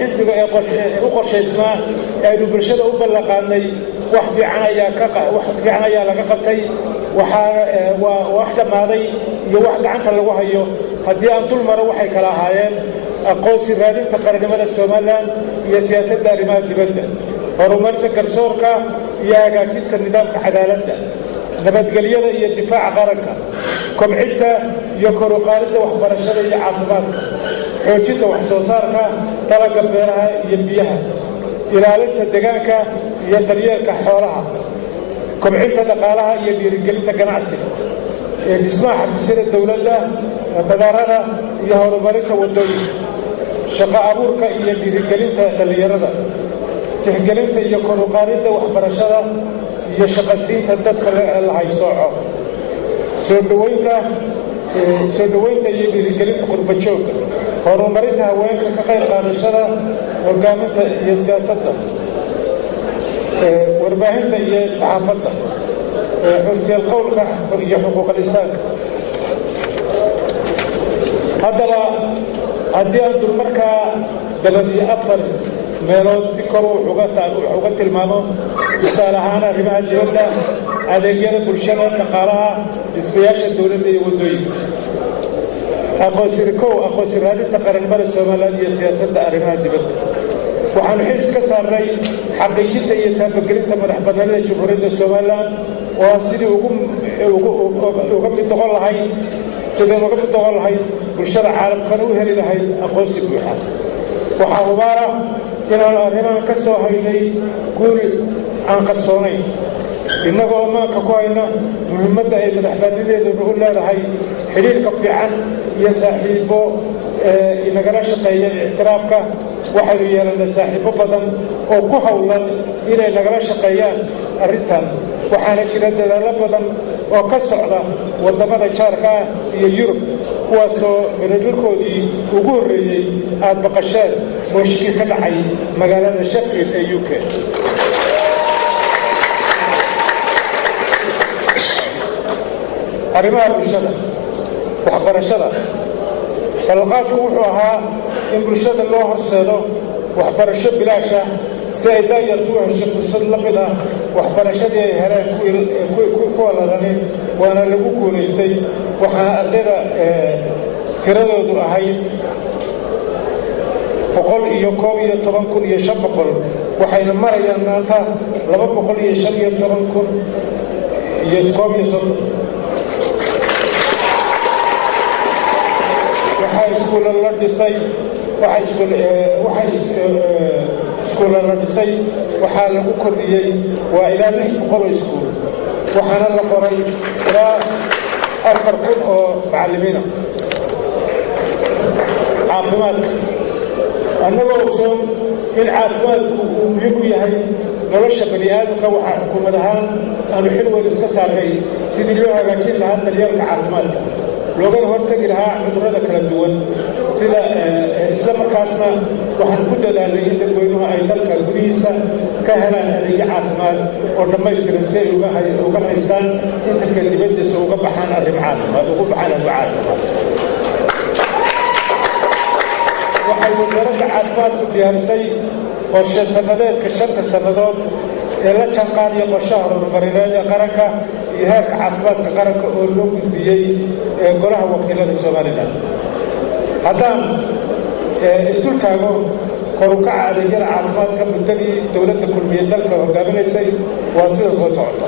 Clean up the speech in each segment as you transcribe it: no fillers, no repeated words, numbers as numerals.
xisbiga ee u qorshaysnaa aynu bulshada u ballanqaadnay wax fiican ayaa laga qabtay wax dhammaaday iyo wax gacanta lagu hayo haddii aan dul maro waxay kala ahaayeen aqoonsi raadinta qarannimada Soomaaliland iyo siyaasadda arrimaha dibadda horumarinta garsoorka iyo hagaajinta nidaamka cadaaladda nabadgelyada iyo difaaca qaranka kobcinta iyo kor u qaadidda waxbarashada iyo caafimaadka xoojinta wax soo saarka dalagga beeraha iyo biyaha ilaalinta deegaanka iyo daryeelka xoolaha kobcinta dhaqaalaha iyo dhiirigelinta ganacsiga dhismaha xafiisyada dawladda badarada iyo horumarinta wadooyinka shaqo abuurka iyo dhiirigelinta dhalinyarada tixgelinta iyo kor u qaadidda waxbarashada iyo shaqasiinta dadka la haysooco soo dhaweynta iyo dhiirigelinta qurbajoogga horumarinta haweenka ka qayb qaadashada hogaaminta iyo siyaasadda warbaahinta iyo saxaafadda xorriyadda qowlka iyo xuquuqul insaanka haddaba haddii aan dulmarkaa dabadii afar meelood si kor uga tilmaamo tusaale ahaan arrimaha dibadda adeegyada bulshada dhaqaalaha dhismayaasha dawladda iyo waddooyinka aqoonsi raadinta qarannimada Soomaaliland iyo siyaasadda arrimaha dibadda waxaanu xil iska saarnay xaqiijinta iyo taabagelinta madaxbannaanida jamhuuriyadda Soomaaliland oo sidii uga mid noqon lahayd bulshada caalamkana u heli lahayd aqoonsi buuxa waxaa hubaala inaanu arrimahan ka soo haynay guul aan qarsoonayn innagoo maanka ku hayna muhiimadda ay madaxbannaanideeduna u leedahay xidhiirka fiican iyo saaxiibo inagala shaqeeya ictiraafka waxaynu yeelannay saaxiibo badan oo ku hawlan inay nagala shaqeeyaan arrintan waxaana jira dadaallo badan oo ka socda waddamada jaarka ah iyo Yurub kuwaasoo miradhulkoodii ugu horreeyey aad baqasheen mooshikii ka dhacay magaalada Sheffield ee UK arrimaha bulshada waxbarashada ballanqaadku wuxuu ahaa in bulshada loo horseedo waxbarasho bilaash ah si ay daayartu u hesho fursad la mid ah waxbarashadii ay heleen kuwa ladani waana lagu guulaystay waxaana ardayda tiradoodu ahayd 111,500 waxayna marayaan maanta 215,000 waxaa iskuulla la dhisay waxaa lagu kordhiyey waa ilaa 600 iskuul waxaana la qoray ilaa 4,000 oo macallimiina caafimaadka annagoo ogsoon in caafimaadku uu muhiim u yahay nolosha bani aadamka waxaa xukuumad ahaan aanu xil weyn iska saarnay sidii loo hagaajin lahaa daryeelka caafimaadka loogana hortagi lahaa cudurrada kala duwan sida isla markaasna waxaan ku dadaalnay in dadweynuhu ay dalka gudihiisa ka helaan adeegyo caafimaad oo dhammaystiran si ay uga haystaan intalka dibaddiisa uga baxaan arrin caafimaad waxay wasaaradda caafimaadku diyaarisay qorshe sannadeedka 5 sannadood ee la jaanqaadiya qorshaha horumarineed ee qaranka iyo heerka caafimaadka qaranka oo loo gudbiyey golaha wakiilada Soomaaliland haddaan isu taago kor u kaca adeegyada caafimaadka muddadii dowladda kulmiye dalka hogaaminaysay waa sida soo socota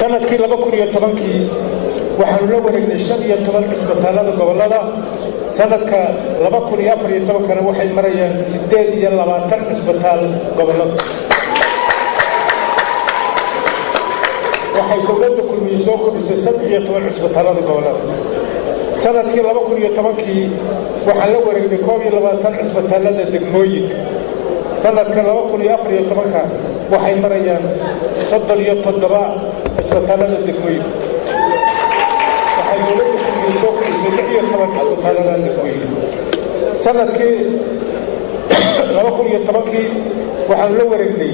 sanadkii 2010 waxaanu la wareegnay 15 cisbitaalada gobollada sanadka 2014 waxay marayaan 28 cisbitaal gobollada waxay dowladda kulmiye soo kordhisay 13 cisbitaalada gobollada sanadkii 2010 waxaan la wareegnay 21 cisbitaalada degmooyinka sanadka 2014 waxay marayaan 37 cisbitaalada degmooyinka waxay dowladda kulmiye soo kordhisay 16 cisbitaalada degmooyinka sanadkii 2010 waxaan la wareegnay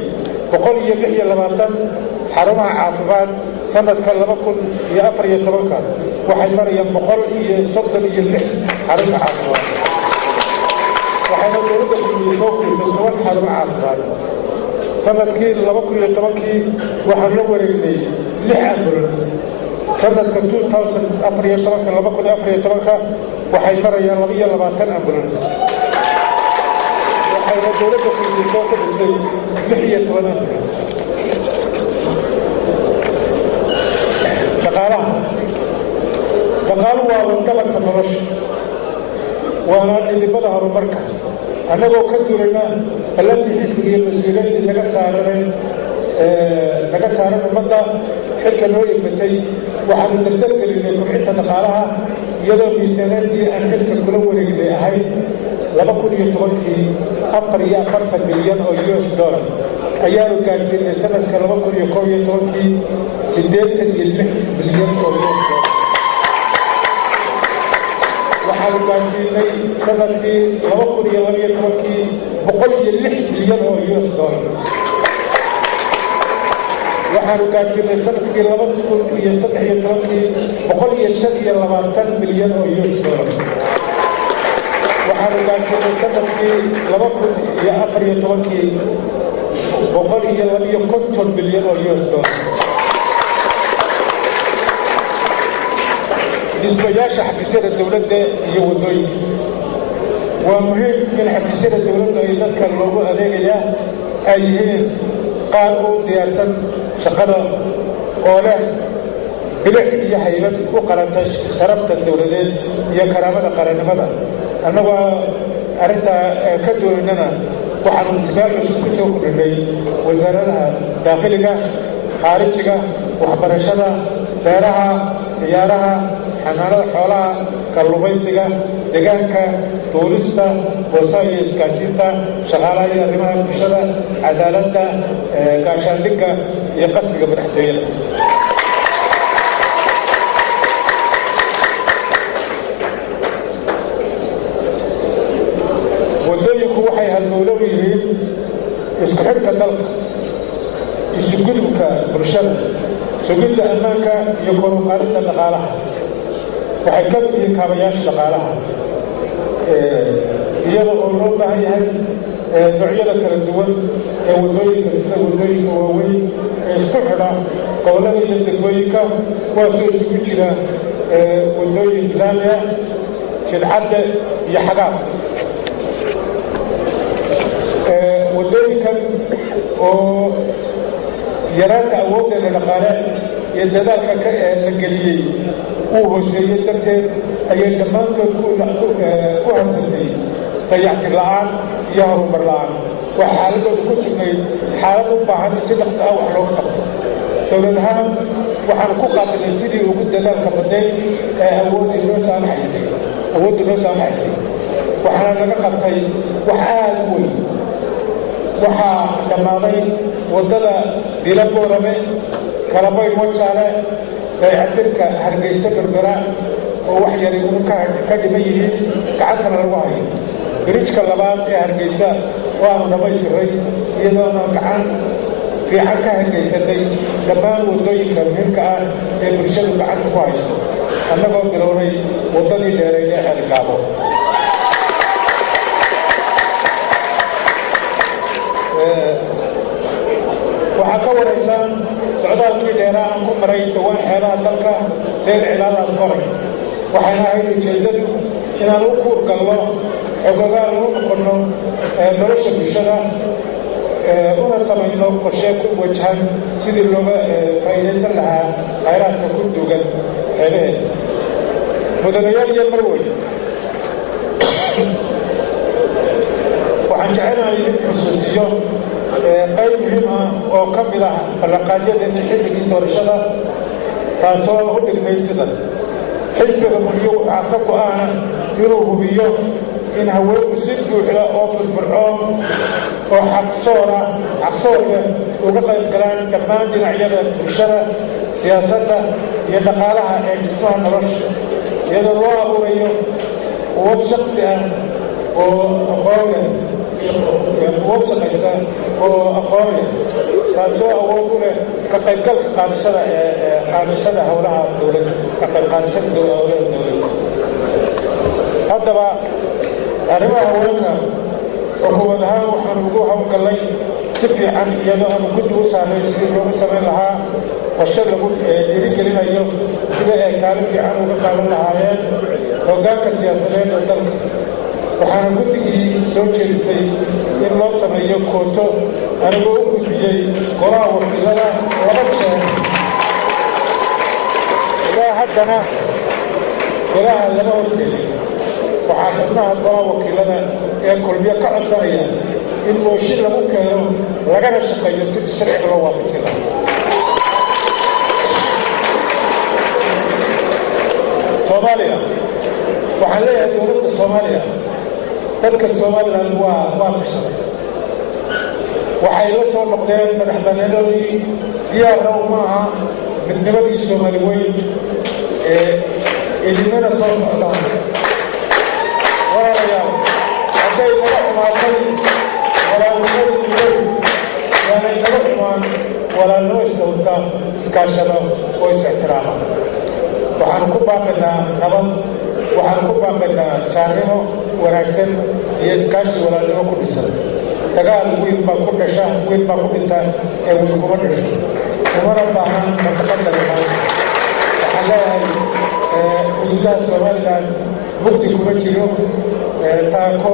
126 xarumaha caafimaad sanadka 2014 waxay marayaan 136 xarun caafimaad waxayna dowladda kulmiye soo korisay 10 xarun caafimaad sanadkii 2010 waxaan la wareegnay 6 ambulance sanadka 2014 waxay marayaan 22 ambulance waxayna dowladda kulmiye soo korisay 16 ambulance dhaqaaluhu waa waddabanka nolosha waana dhidibada horumarka annagoo ka durayna ballantii xisbiga iyo mas-uuliyaddii naga saaran ummadda xilka noo imatay waxaanu dardargelinay kobcinta dhaqaalaha iyadoo miisaaniyadii aan xilka kula wareegnay ahayd 2010 4 bilyan oo US dollar ayaanu gaarsiinay sanadka 2011 86 bilyan oo US dollar waxaanu gaarsiinay sanadkii 2012 106 bilyan oo US dollar waxaanu gaarsiinay sanadkii 2013 125 bilyan oo US dollar waxaanu gaarsiinay sanadkii 2014 150 bilyan oo US dollar dhismayaasha xafiisyada dowladda iyo waddooyinka waa muhiim in xafiisyada dowladda ay dadka loogu adeegayaa ay yihiin qaar u diyaarsan shaqada oo leh bilic iyo haybad u qaranta sharafta dowladeed iyo karaamada qarannimada annagoo arrintaa ka doonaynana waxaanu dhismayaal cusub ku soo kordhinay wasaaradaha daakhiliga khaarijiga waxbarashada beeraha ciyaaraha xanaanada xoolaha kalluumaysiga deegaanka tuurista boosaha iyo iskaasiinta shaqaalaha iyo arrimaha bulshada cadaaladda gaashaandhigga iyo qasriga madaxtooyada waddooyinku waxay halmowlow yihiin isku xidhka dalka isugudubka bulshada sugidda ammaanka iyo kor u qaadidda dhaqaalaha waxay ka mid yihiin kaabayaasha dhaqaalaha iyada oo loo baahan yahay noocyada kala duwan ee waddooyinka sida waddooyinka waaweyn ee isku xidha gobollada iyo degmooyinka kuwaasoo isugu jira waddooyin laamiya jidcadde iyo xagaaf waddooyinkan oo yaraanta awooddeena dhaqaale iyo dadaalka la geliyey uu hooseeyey darteed ayay dhammaantood u haysatay dayactir la'aan iyo horumar la'aan waa xaaladooda ku sugnayd xaalad u baahan in si dhaqsi ah wax looga qabto dowlad ahaan waxaanu ku qaadanay sidii ugu dadaalka badnayd ee awooddii noo saamaxaysay waxaana laga qabtay wax aad u weyn waxaa dhammaaday waddada dila boorame kalabayn wajaale dayactirka hargeysa berbera oo wax yaray ugu ka dhiman yihiin gacantana lagu hayo birijka labaad ee hargeysa oo aanu dhammaystiray iyadoona gacan fiican ka hargeysanay dhammaan waddooyinka muhiimka ah ee bulshadu gacanta ku hayso annagoo bilownay waddadii dheereyd ee xeelgaabo waxaa ka waraysaan socdaalkii dheeraa aan ku maray dhowaan xeelaha dalka seyr cilaadaas qoray waxayna ahayd ujeeddadu inaan u kuur galno xogogaan u noqonno nolosha bulshada una samayno qorshe ku wajahan sidii looga faa'iidaysan lahaa khayraadka ku duugan xeelaheeda mudanayaal iyo marwey waxaan jecelahay in xusuusiyo qayb muhiim ah oo ka mid ah ballanqaadyadeenna xilligii doorashada taasoo u dhigmay sida xisbiga mulyo waxaa ka go'aana inuu hubiyo in haweenku si buuxda oo firfircoon oo xaqsoorka uga qayb galaan dhammaan dhinacyada bulshada siyaasadda iyo dhaqaalaha ee dhismaha nolosha iyadoo loo abuurayo quwad shaksi ah oo aqoon leh quwad shaqaysa oo aqoon leh taasoo awood u leh ka qaybgalka qaadashada ee qaadashada howlaha dowladda ka qayb qaadashada howlaha dowladda haddaba arrimaha haweenka xukuumad ahaan waxaan ugu hawlgallay si fiican iyadoo aanu guddi u saarnay sidii loogu samayn lahaa qorshe lagu dhiirigelinayo sida ay kaalin fiican uga qaadan lahaayeen hoggaanka siyaasadeed ee dalka waxaana guddigii soo jeedisay in loo sameeyo kooto anigoo u gudbiyey golaha wakiilada 2 jeer ilaa haddana golaha lama horjeeday waxaa xubnaha golaha wakiilada ee kulmiye ka codsanaya in mooshin lagu keeno lagana shaqeeyo sidii sharciga loo waafajin lahaa soomaaliya waxaan leeyahay dowladda soomaaliya dadka somaliland waa tashaday waxay la soo noqdeen madaxbannaanadii diyaarna uma aha midnimadii soomaali weyn ee idinmana soo socdaan walaalayaal hadday naga xumaatay walaalnimadii weyn yaanay naga xumaan walaalnimo isdhowrta iskaashada oo is-ixtiraama waxaan ku baaqaynaa nabad waxaan ku baaqaynaa jaarnimo wanaagsan iyo iskaashi walaalnimo ku dhisan dagaal wiil baa ku dhasha wiil baa ku dhinta ee wiil kuma dhasho umana baahan mataqadda lahaan waxaan leeyahay xuduudaha somaliland mugdi kuma jiro taako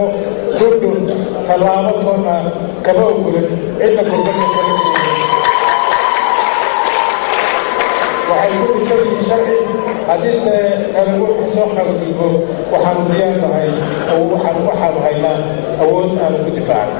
durdun tallaabo toona kama ogolin cidda gurbadda kala waxay ku dhisan yihiin sharci haddiise nalagu soo qalgudbo waxaanu diyaar nahay waxaanu haynaa awood aanu ku difaacno